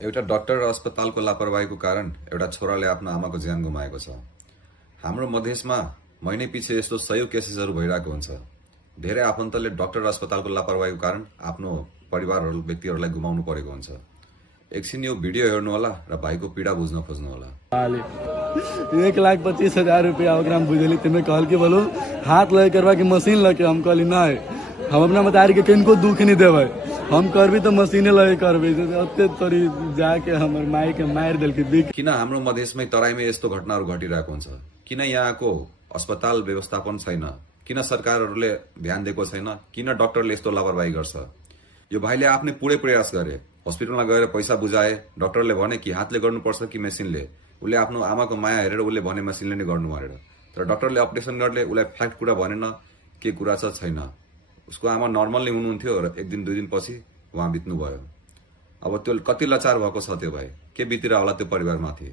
एउटा डाक्टर र अस्पतालको लापरवाहीको कारण एउटा छोराले आफ्नो आमाको ज्यान गुमाएको छ। हाम्रो मधेसमा महिने पछि यस्तो सयौं केसेसहरू भइरहेको हुन्छ। धेरै आफन्तले डाक्टर र अस्पतालको लापरवाहीको कारण आफ्नो परिवारहरू व्यक्तिहरूलाई गुमाउनु परेको हुन्छ। एकछिन यो भिडियो हेर्नु होला र भाइको पीडा बुझ्न खोज्नु होला। 1,25,000 रुपया ओकरा बुझेली तुम्हें कहल के बोलो हाथ लगे करवा के मशीन लगे हम कहली नहीं हम अपना मतारी के किनको दुख नहीं देवे हम करबी तो मशीने लगे करबी अत्ते तोरी जाके हमर माई के मार देल के बिक। किन हाम्रो मधेसमै तराईमै यस्तो घटनाहरू घटिरहेको हुन्छ? किन यहाँको अस्पताल व्यवस्थापन छैन? किन सरकारहरूले ध्यान दिएको छैन? किन डाक्टरले यस्तो लापरवाही गर्छ? यो भाइले आफ्नै पुरै प्रयास गरे, हस्पिटलमा गएर पैसा बुझाए, डाक्टरले भने कि हातले गर्नुपर्छ कि मेसिनले। उसले आफ्नो आमाको माया हेरेर उसले भने मेसिनले नै गर्नु भनेर, तर डाक्टरले अपरेसन गर्ने उसलाई फ्याक्ट कुरा भनेन, के कुरा छ छैन। उसको आमा नर्मल नै हुनुहुन्थ्यो र एक दिन दुई दिन पछि उहाँ बित्नु भयो। अब त्यो कति लाचार भएको छ त्यो भाइ, के बितिरह होला त्यो परिवारमाथि।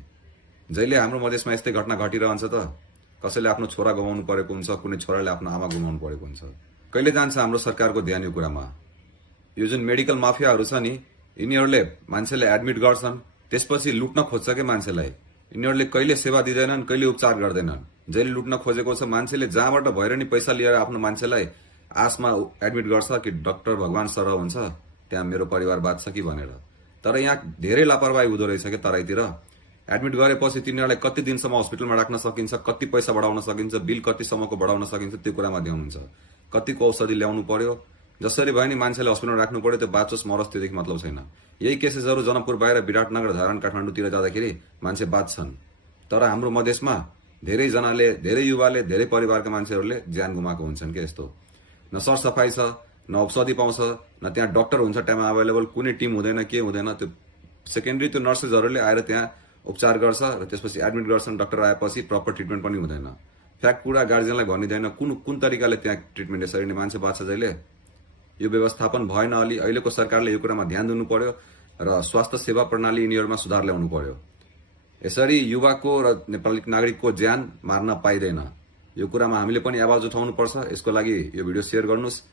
जहिले हाम्रो मधेसमा यस्तै घटना घटिरहन्छ त कसैले आफ्नो छोरा गुमाउनु परेको हुन्छ, कुनै छोराले आफ्नो आमा गुमाउनु परेको हुन्छ। कहिले जान्छ हाम्रो सरकारको ध्यान यो कुरामा? यो जुन मेडिकल माफियाहरू छ नि, यिनीहरूले मान्छेले एडमिट गर्छन्, त्यसपछि लुट्न खोज्छ के मान्छेलाई। यिनीहरूले कहिले सेवा दिँदैनन्, कहिले उपचार गर्दैनन्। जहिले लुट्न खोजेको छ मान्छेले जहाँबाट भएर नि पैसा लिएर आफ्नो मान्छेलाई आसमा एडमिट गर्छ कि डाक्टर भगवान सरह हुन्छ, त्यहाँ मेरो परिवार बाँच्छ कि भनेर। तर यहाँ धेरै लापरवाही हुँदो रहेछ कि तराईतिर। एडमिट गरेपछि तिनीहरूलाई कति दिनसम्म हस्पिटलमा राख्न सकिन्छ, कति पैसा बढाउन सकिन्छ, बिल कतिसम्मको बढाउन सकिन्छ, त्यो कुरामा ध्यान हुन्छ। कतिको औषधि ल्याउनु पर्यो, जसरी भयो नि मान्छेले हस्पिटलमा राख्नु पर्यो, त्यो बाँचोस् मरोस् त्योदेखि मतलब छैन। यही केसेसहरू जनकपुर बाहिर विराटनगर, धरान, काठमाडौँतिर जाँदाखेरि मान्छे बाँच्छन्। तर हाम्रो मधेसमा धेरैजनाले, धेरै युवाले, धेरै परिवारका मान्छेहरूले ज्यान गुमाएको हुन्छन् के यस्तो। न सरसफाई छ, न औषधि पाउँछ, न त्यहाँ डाक्टर हुन्छ टाइममा अभाइलेबल, कुनै टिम हुँदैन, के हुँदैन। त्यो सेकेन्डरी त्यो नर्सेसहरूले आएर त्यहाँ उपचार गर्छ र त्यसपछि एडमिट गर्छन्। डाक्टर आएपछि प्रपर ट्रिटमेन्ट पनि हुँदैन। फ्याक्ट कुरा गार्जियनलाई भनिँदैन कुन तरिकाले त्यहाँ ट्रिटमेन्ट यसरी नै मान्छे बाँच्छ जहिले। यो व्यवस्थापन भएन। अहिलेको सरकारले यो कुरामा ध्यान दिनु पर्यो र स्वास्थ्य सेवा प्रणाली यिनीहरूमा सुधार ल्याउनु पर्यो। यसरी युवाको र नेपाली नागरिकको ज्यान मार्न पाइँदैन। यो कुरामा हामीले पनि आवाज उठाउनु पर्छ। यसको लागि यो भिडियो शेयर गर्नुहोस्।